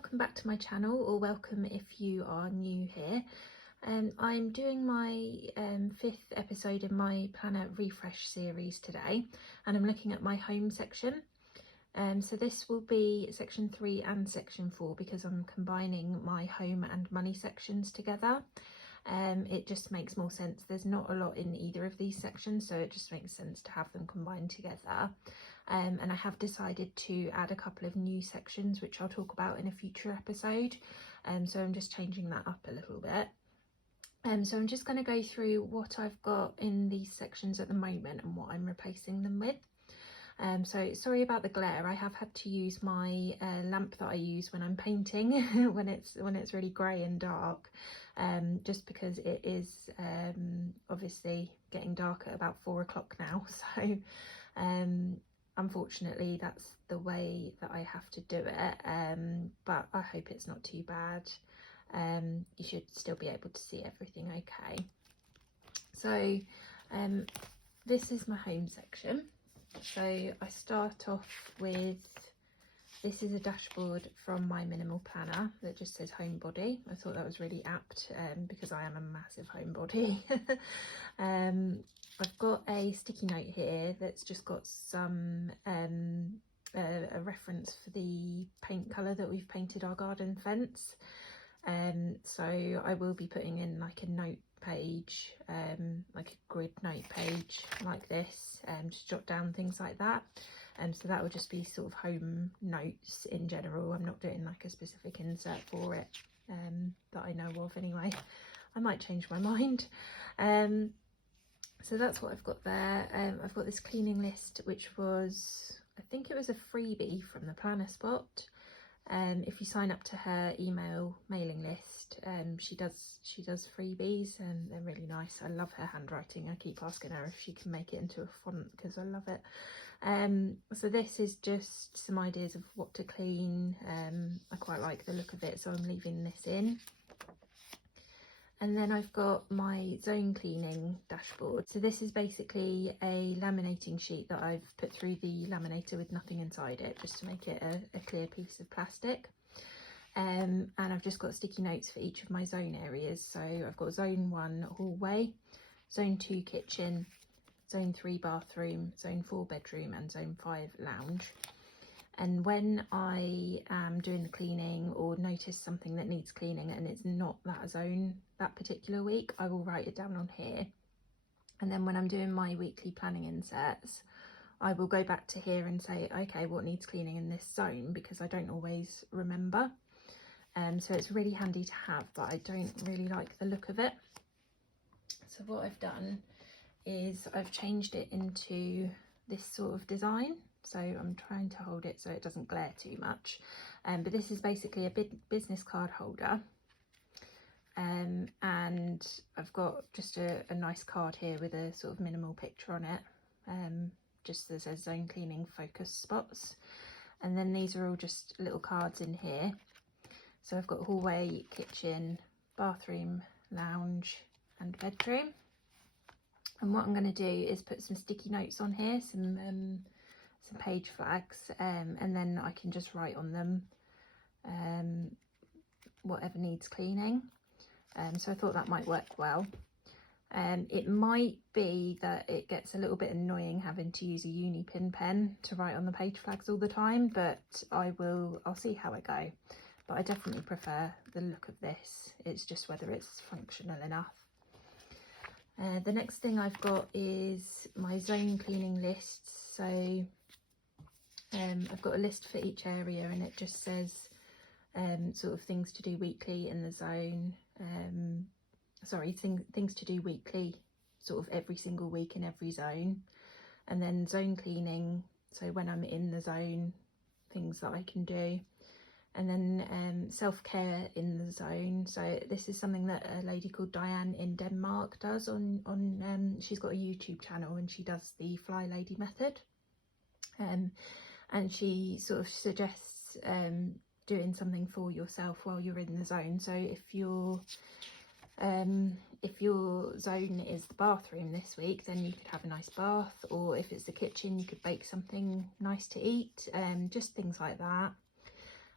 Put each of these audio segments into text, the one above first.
welcome back to my channel, or welcome if you are new here. I'm doing my 5th episode in my planner refresh series today, and I'm looking at my home section. So this will be section 3 and section 4 because I'm combining my home and money sections together. It just makes more sense. There's not a lot in either of these sections, so it just makes sense to have them combined together. And I have decided to add a couple of new sections which I'll talk about in a future episode, so I'm just changing that up a little bit. So I'm just going to go through what I've got in these sections at the moment and what I'm replacing them with. So sorry about the glare. I have had to use my lamp that I use when I'm painting when it's really grey and dark, just because it is obviously getting dark at about 4 o'clock now, so unfortunately that's the way that I have to do it, but I hope it's not too bad. You should still be able to see everything okay. So this is my home section. So I start off with, this is a dashboard from my minimal planner that just says homebody. I thought that was really apt because I am a massive homebody. I've got a sticky note here that's just got some a reference for the paint colour that we've painted our garden fence. So I will be putting in like a note page, like a grid note page like this, to jot down things like that. So that would just be sort of home notes in general. I'm not doing like a specific insert for it that I know of anyway. I might change my mind. So that's what I've got there. I've got this cleaning list, which was, I think it was a freebie from the planner spot. If you sign up to her email mailing list, she does freebies and they're really nice. I love her handwriting. I keep asking her if she can make it into a font because I love it. So this is just some ideas of what to clean. I quite like the look of it, so I'm leaving this in. And then I've got my zone cleaning dashboard. So this is basically a laminating sheet that I've put through the laminator with nothing inside it, just to make it a clear piece of plastic. And I've just got sticky notes for each of my zone areas. So I've got zone 1 hallway, zone 2 kitchen, zone 3 bathroom, zone 4 bedroom, and zone 5 lounge. And when I am doing the cleaning or notice something that needs cleaning and it's not that zone that particular week, I will write it down on here. And then when I'm doing my weekly planning inserts, I will go back to here and say, okay, what needs cleaning in this zone, because I don't always remember. So it's really handy to have, but I don't really like the look of it. So what I've done is I've changed it into this sort of design. So I'm trying to hold it so it doesn't glare too much, but this is basically a business card holder, and I've got just a nice card here with a sort of minimal picture on it, just that says zone cleaning focus spots, and then these are all just little cards in here. So I've got hallway, kitchen, bathroom, lounge and bedroom, and what I'm going to do is put some sticky notes on here, some page flags, and then I can just write on them whatever needs cleaning. So I thought that might work well. It might be that it gets a little bit annoying having to use a uni pin pen to write on the page flags all the time, but I'll see how I go. But I definitely prefer the look of this. It's just whether it's functional enough. The next thing I've got is my zone cleaning lists. So I've got a list for each area, and it just says sort of things to do weekly in the zone. Things to do weekly, sort of every single week in every zone. And then zone cleaning, so when I'm in the zone, things that I can do. And then self-care in the zone. So this is something that a lady called Diane in Denmark does on she's got a YouTube channel and she does the Fly Lady method. And she sort of suggests doing something for yourself while you're in the zone. So if your zone is the bathroom this week, then you could have a nice bath, or if it's the kitchen, you could bake something nice to eat, just things like that.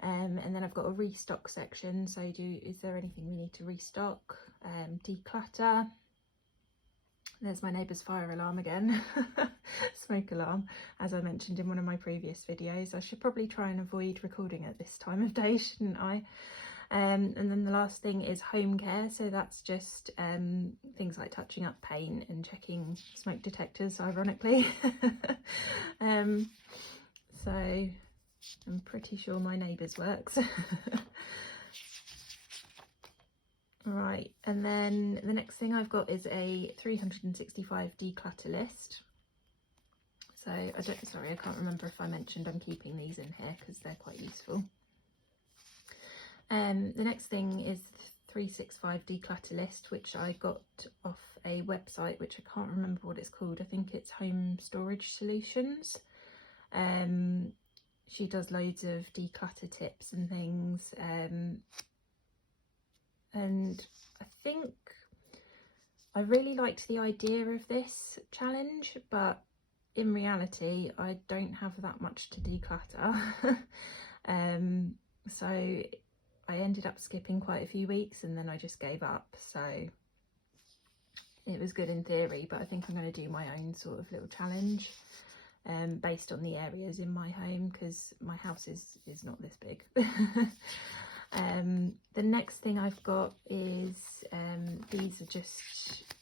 And then I've got a restock section, so is there anything we need to restock? Declutter. There's my neighbour's fire alarm again, smoke alarm, as I mentioned in one of my previous videos. I should probably try and avoid recording at this time of day, shouldn't I? And then the last thing is home care, so that's just things like touching up paint and checking smoke detectors, ironically. So I'm pretty sure my neighbour's works. Right, and then the next thing I've got is a 365 declutter list. So I can't remember if I mentioned I'm keeping these in here because they're quite useful. The next thing is 365 declutter list, which I got off a website which I can't remember what it's called. I think it's Home Storage Solutions. She does loads of declutter tips and things, and I think I really liked the idea of this challenge, but in reality I don't have that much to declutter. So I ended up skipping quite a few weeks and then I just gave up. So it was good in theory, but I think I'm going to do my own sort of little challenge based on the areas in my home, because my house is not this big. The next thing I've got is these are just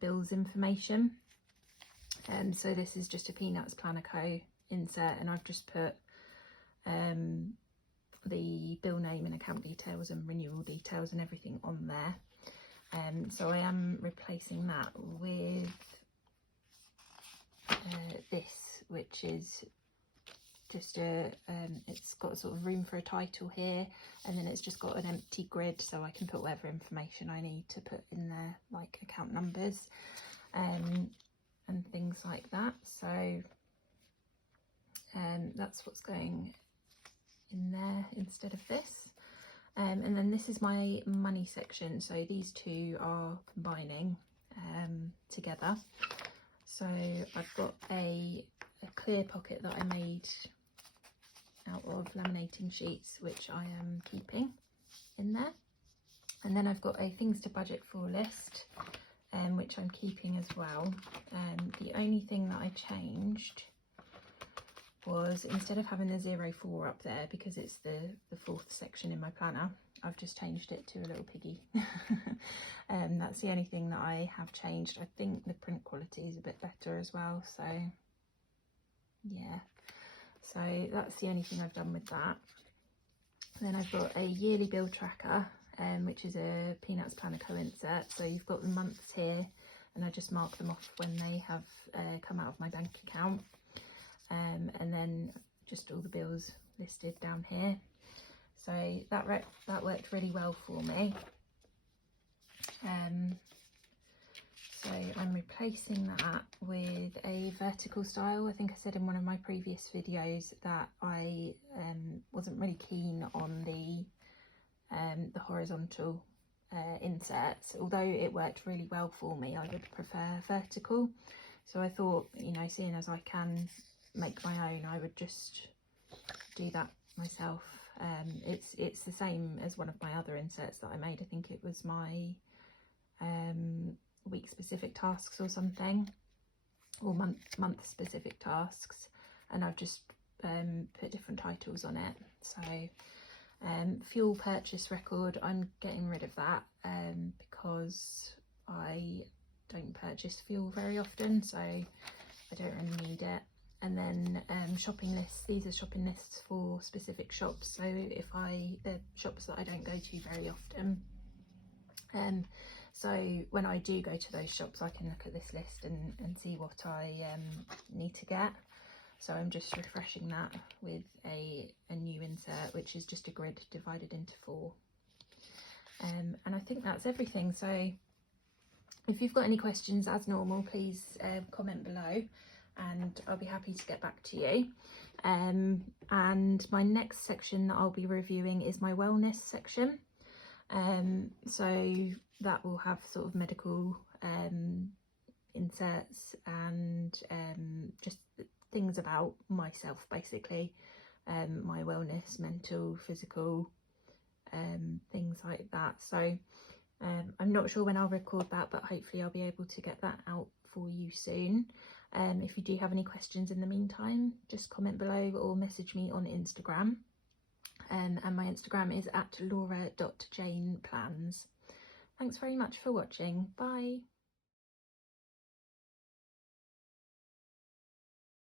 bills information. So this is just a Peanuts Planner Co insert, and I've just put the bill name and account details and renewal details and everything on there. So I am replacing that with this, which is just it's got sort of room for a title here, and then it's just got an empty grid so I can put whatever information I need to put in there, like account numbers and things like that. So that's what's going in there instead of this. And then this is my money section, so these two are combining together. So I've got a clear pocket that I made out of laminating sheets, which I am keeping in there. And then I've got a things to budget for list, which I'm keeping as well. The only thing that I changed was, instead of having the 04 up there, because it's the fourth section in my planner, I've just changed it to a little piggy. That's the only thing that I have changed. I think the print quality is a bit better as well, so yeah. So that's the only thing I've done with that. And then I've got a yearly bill tracker, which is a Peanuts Planner Co insert. So you've got the months here, and I just mark them off when they have come out of my bank account. And then just all the bills listed down here. So that worked really well for me. So I'm replacing that with a vertical style. I think I said in one of my previous videos that I wasn't really keen on the horizontal inserts, although it worked really well for me. I would prefer vertical. So I thought, you know, seeing as I can make my own, I would just do that myself. It's the same as one of my other inserts that I made. I think it was my week specific tasks or something, or month specific tasks, and I've just put different titles on it. So fuel purchase record, I'm getting rid of that because I don't purchase fuel very often, so I don't really need it. And then shopping lists, these are shopping lists for specific shops, so if they're shops that I don't go to very often. So when I do go to those shops, I can look at this list and see what I need to get. So I'm just refreshing that with a new insert, which is just a grid divided into 4. And I think that's everything. So if you've got any questions, as normal, please comment below and I'll be happy to get back to you. And my next section that I'll be reviewing is my wellness section. So that will have sort of medical inserts and just things about myself, basically. my wellness, mental, physical, things like that. So I'm not sure when I'll record that, but hopefully I'll be able to get that out for you soon. If you do have any questions in the meantime, just comment below or message me on Instagram. And my Instagram is @laura.janeplans. Thanks very much for watching. Bye.